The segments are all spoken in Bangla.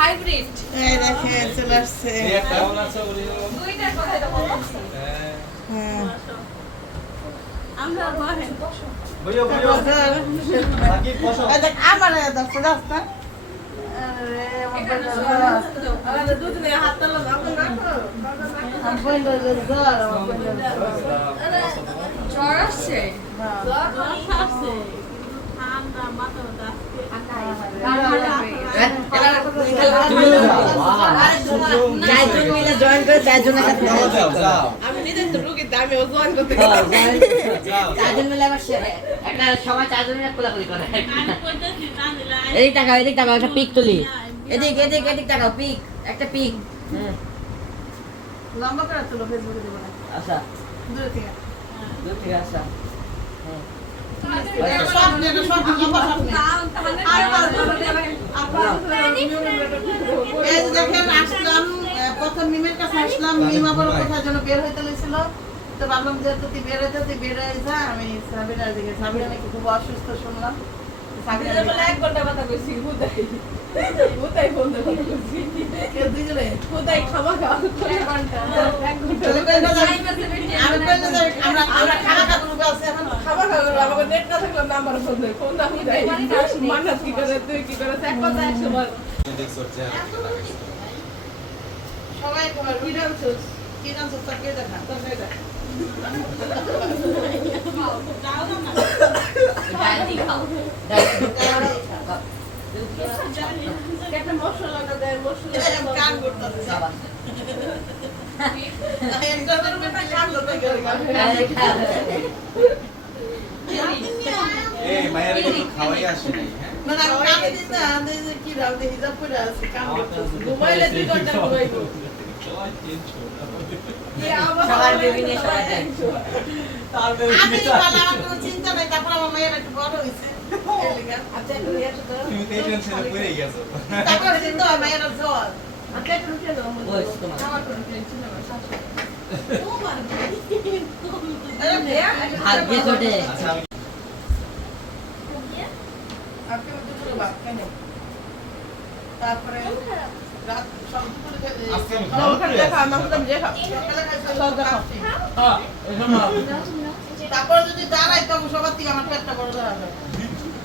হাইব্রিড। এই দেখেন চলে আসছে। দুইটার কথা তো বলো। হ্যাঁ। আমরা বহেন বইও বইও। সাকিব বসো? এই দেখ আমার হাত তালা না জ্বর আসছে? এদিক টাকা এদিক টাকা একটা পিক তুলি এদিক এদিক এদিক টাকা পিক একটা পিক লম্বা করে তুলো ফেসবুকে দেবো আচ্ছা দূরে থেকে দূর থেকে আসা হুম সব এটা সব লম্বা সব নেই। এই যে দেখেন আসলাম প্রথম মিমের কাছে আসলাম মিম আবার কোথায় যেন বের হইতে লেছিল তো ভাবলাম যে তুই বের হইতে তুই বের হয়ে যা। আমি সাবিনার দিকে সাবিনা নাকি খুব অসুস্থ শুনলাম। সবাই তোমার কি জানছিস কি জানছিস তোর কে দেখা তোর কে দেখা। করতে এই মায়ের একটু খাওয়াই আসে নাই হ্যাঁ না না কান দিন না যে কি রাও দেখি যা পড়ে আছে কান করতেছে ঘুমাইলে দুই ঘণ্টা ঘুমাইবো সবাই চেঞ্জ সবার বিভিন্ন সবাই যায়। আমি বলা আমার কোনো চিন্তা নাই তারপর আমার মেয়ের একটু বড় হয়েছে। আচ্ছা ইয়ে তো। তুমি টেনশনে পড়ে গেছো। তারপর চিন্তা মেয়ের জ্বর। আচ্ছা তোমার। আমার কোনো টেনশন শাশুড়ি ভাগ্যে জোটে। আচ্ছা খাই তারপরে তারপরে যদি দাঁড়াই তখন সবার থেকে আমার পেটটা বড় দাঁড়া যায়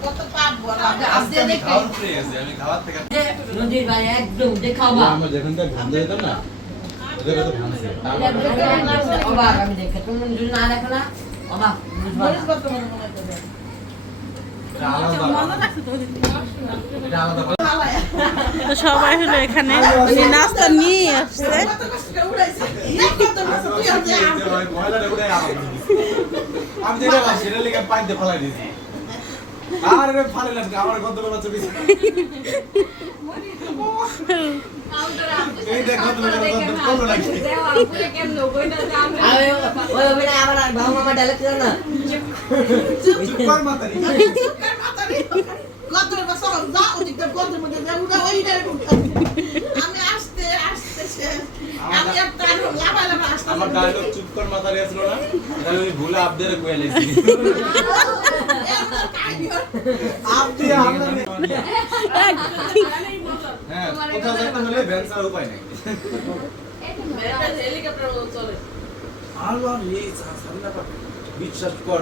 কত পাপ বল আজকে আমি খাওয়ার উপরে আছি, আমি খাওয়ার থেকে নদীর বাড়ি একদম দেখাবা আমরা যেখান থেকে ঘুরতে যেতাম না ওদের তো ভাঙছে অবাক আমি দেখে তুমি যদি না দেখো না? অবাক তো সবাই হলো এখানে। মানে নাস্তা নিয়ে আসছে। আর না আমার গন্ধ বেশি এই দেখ গন্ধ বেরোচ্ছে গন্ধ কম ওই- ওই আমার বাবা মামা ডায়লগ ছিল না। চুপ কর মাতারি। আমি আসতে আসতে শেষ। আমি আর তার লাফায় লাফায় আসতে আমার ডায়লগ চুপ কর মাতারি আসলো না। তাহলে আমি ভুলে আপদের কয়ে লেছি। আপনি হ্যাঁ কোথাও যেতে হলে উপায় নেই। সামনে বিশ্বাস কর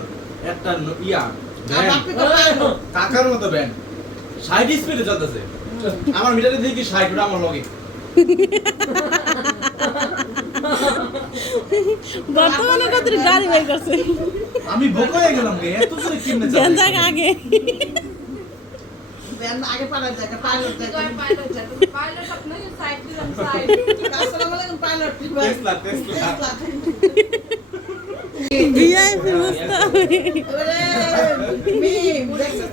একটা ইয়া কাকার মতো ভ্যান। ষাট স্পিডে চলতেছে। আমার মিটারে দেখি ষাট ওটা আমার লগে। বর্তমানে কত গাড়ি বের করছে? আমি বোকা হয়ে গেলাম রে এত জোরে কেমনে চালাইছে? আগে। আগে পালার জায়গা পাইলট আসসালামু আলাইকুম পাইলট। টেসলা টেসলা ভিআইপি ওরে মিম দেখছিস নি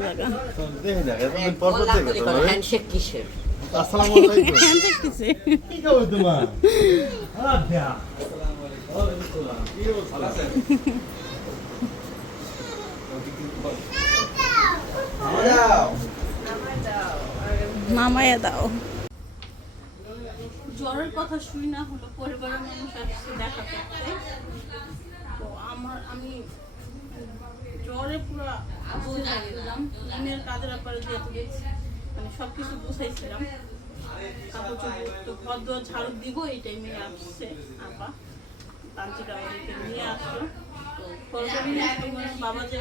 জায়গা দেখে যাক এতদিন পর পর দেখে তো হ্যান্ডশেক কিসের? আসসালামু আলাইকুম। হ্যান্ডশেক দিছে কি খবর তোমার? আড্ডা ভালো আছেন? আমার যাও। মামায়া দাও। জ্বরের কথা শুই না, হলো পরিবারের মানুষ আসছে দেখা করতে। তো আমার, আমি জ্বরে পুরো বোঝা গেলাম দিনের কাজের ব্যাপারে যেহেতু দেখছি মানে সব কিছু বুঝাইছিলাম কাপড় চোপড় তো ঘর দুয়ার ঝাড়ু দিব, এই টাইমে আসছে আপা। তান্ত্রিকা ওদেরকে নিয়ে আসলো। তো বাবা যে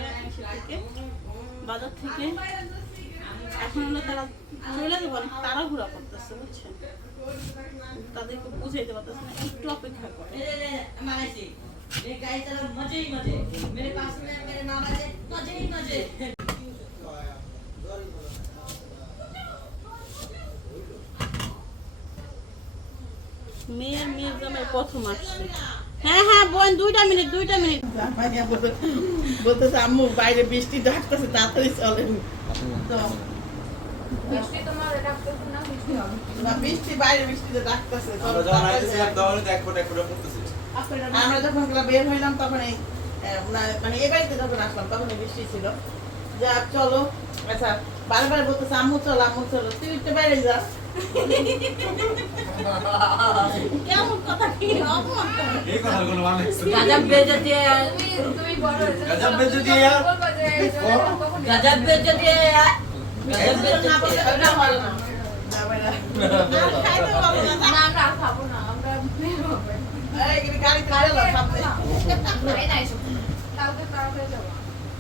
থেকে বাজার থেকে এখন হলো তারা চলে যাবো তারা ঘোরা করতেছে বুঝছেন তাদেরকে বুঝাইতে পারতেছে না একটু অপেক্ষা করে मानसी ये गाड़ी चला मजे ही मजे मेरे पास में मेरे मामा से मजे ही मजे মেয়ের মেয়ের জামাই প্রথম আসছে। হ্যাঁ হ্যাঁ বোন দুইটা মিনিট দুইটা মিনিট। বলতেছে আম্মু বাইরে বৃষ্টি ডাকতেছে তাড়াতাড়ি চলেন। বৃষ্টি বাইরে বৃষ্টিতে ডাকতেছে আমরা যখন বের হইলাম তখন মানে এই বাড়িতে যখন আসলাম তখন বৃষ্টি ছিল। যা চলো। আচ্ছা বারবার বলতেছে আম্মু চলো আম্মু চলো। তুই তো বাইরে যা। কেমন কথা কি? এই কথাগুলো মানে গাজাব বেজে দিয়ে তুমি বড় গাজাব বেজে দিয়ে গাজাব বেজে দিয়ে গাজাব বেজে না বলে না। ভালো না। গাড়ি কারে লাভ নাই নাই সব কাউকে কাউকে যাব।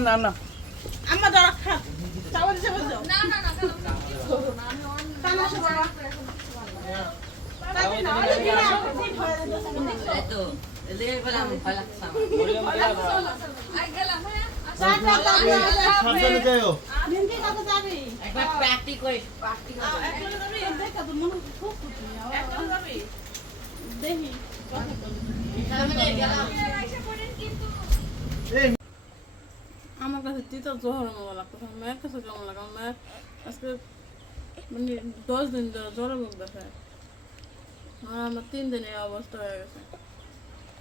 না না আম্মা দাও খা চাওয়াল চাওয়াল দাও না না না খানা সবাই সাবধানে যাও একবার প্র্যাকটিক্যাল প্র্যাকটিক্যাল তো মনে খুব খুশি আমার কাছে তিতা জহর মোবাইল লাগতেছে মায়ের কাছে কেমন লাগে? মায়ের আজকে মানে দশ দিন ধরে জ্বর মুখ দেখে আর আমার তিন দিন এই অবস্থা হয়ে গেছে।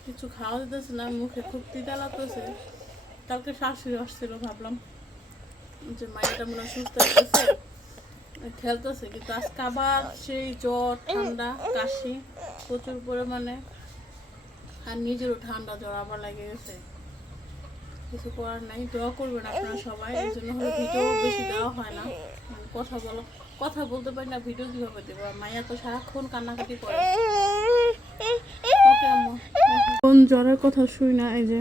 কিছু খাওয়া দিতেছে না মুখে খুব তিতা লাগতেছে। কালকে শাশুড়ি আসছিল ভাবলাম যে মায়েরটা মনে সুস্থ খেলতেছে, কিন্তু আজকে আবার সেই জ্বর, ঠান্ডা, কাশি, প্রচুর পরিমাণে। আর নিজেরও ঠান্ডা জ্বর আবার লেগে গেছে। কিছু করার নাই, দোয়া করবেন আপনারা সবাই, এই জন্য ভিডিও বেশি দেওয়া হয় না। মানে কথা বলো, কথা বলতে পারি না, ভিডিও কীভাবে দেবো? মায়া তো সারাক্ষণ কান্নাকাটি করে। কোন জ্বরের কথা শুই না, এই যে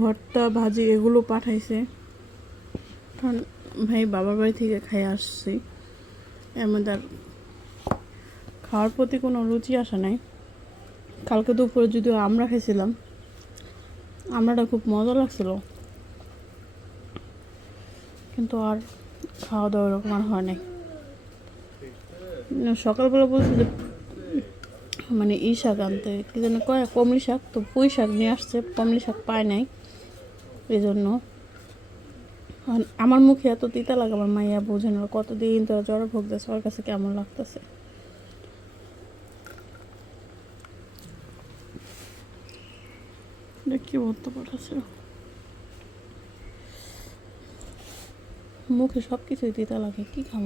ভর্তা, ভাজি এগুলো পাঠাইছে। কারণ ভাই বাবার বাড়ি থেকে খাই আসছি। আর খাওয়ার প্রতি কোনো রুচি আসে নাই। কালকে দুপুরে যদিও আমরা খেয়েছিলাম আমরাটা খুব মজা লাগছিল। কিন্তু আর খাওয়া দাওয়া এরকম আর হয় নাই। সকালবেলা বলছি যে মানে ই শাক আনতে, কি যেন কয়, কমলি শাক, তো পুঁই শাক নিয়ে আসছে, কমলি শাক পায় নাই। এই জন্য আমার মুখে এত তিতা লাগে, আমার মাইয়া বোঝে না কতদিন তোরা জ্বর ভুগতেছে, ওর কাছে কেমন লাগতেছে? কি বলতে পারছে মুখে সব কিছুই তিতা লাগে, কি খাব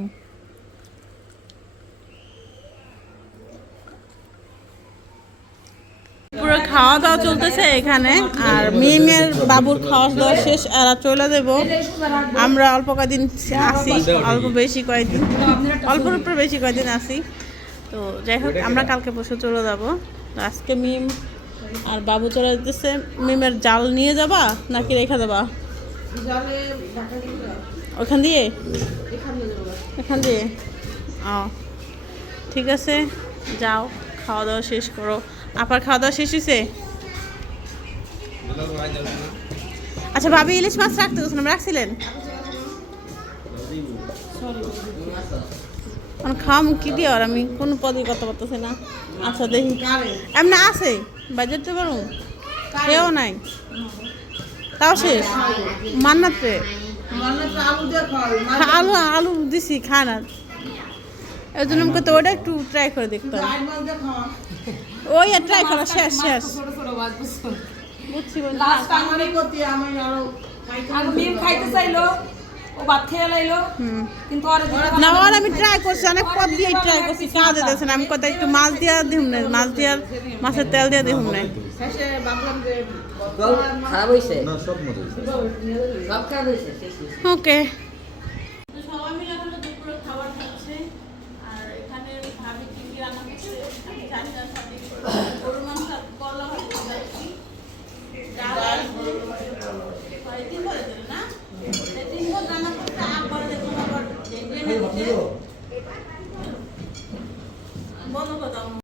পুরো খাওয়া দাওয়া চলতেছে এখানে, আর মিমের বাবুর খাওয়া দাওয়া শেষ, এরা চলে দেব আমরা অল্প কয়দিন আসি অল্প বেশি কয়েকদিন অল্পর উপর বেশি কয়েকদিন আসি তো যাই হোক, আমরা কালকে পরশু চলে যাব। আজকে মিম আর বাবু চলে যেতেছে। মিমের জাল নিয়ে যাবা নাকি রেখে দেবা? ওখান দিয়ে? এখান দিয়ে। ও, ঠিক আছে, যাও খাওয়া দাওয়া শেষ করো। আপার খাওয়া দাওয়া শেষ হয়েছে আচ্ছা ভাবি ইলিশ মাছ রাখতে গেছিলাম রাখছিলেন? আমার খাওয়া মুখ কি দিয়ে আর আমি কোনো পদই করতে পারতেছি না। আচ্ছা দেখি। এমনি আছে বাজার তো পারো কেউ নাই। তাও শেষ? মান্নাতে মানে আলু আলু দিছি খায় এই জন্য আমাকে তো ওটা একটু ট্রাই করে দিয়ে খাওয়া ওই ট্রাই করা শেষ শেষ। বুঝছি বুঝছি। লাস্ট আমারই গতি আমি আরও আর মিম খাইতে চাইলো ও ভাত খেয়ে লাইলো। কিন্তু না ওর আমি ট্রাই করছি অনেক পদ দিয়ে ট্রাই করছি কাজে দিতেছে না। আমি কথা একটু মাছ দিয়া দিহুম না মাছ দিয়া মাছের তেল দিয়ে দিহুম না। শেষে ডাল ডাল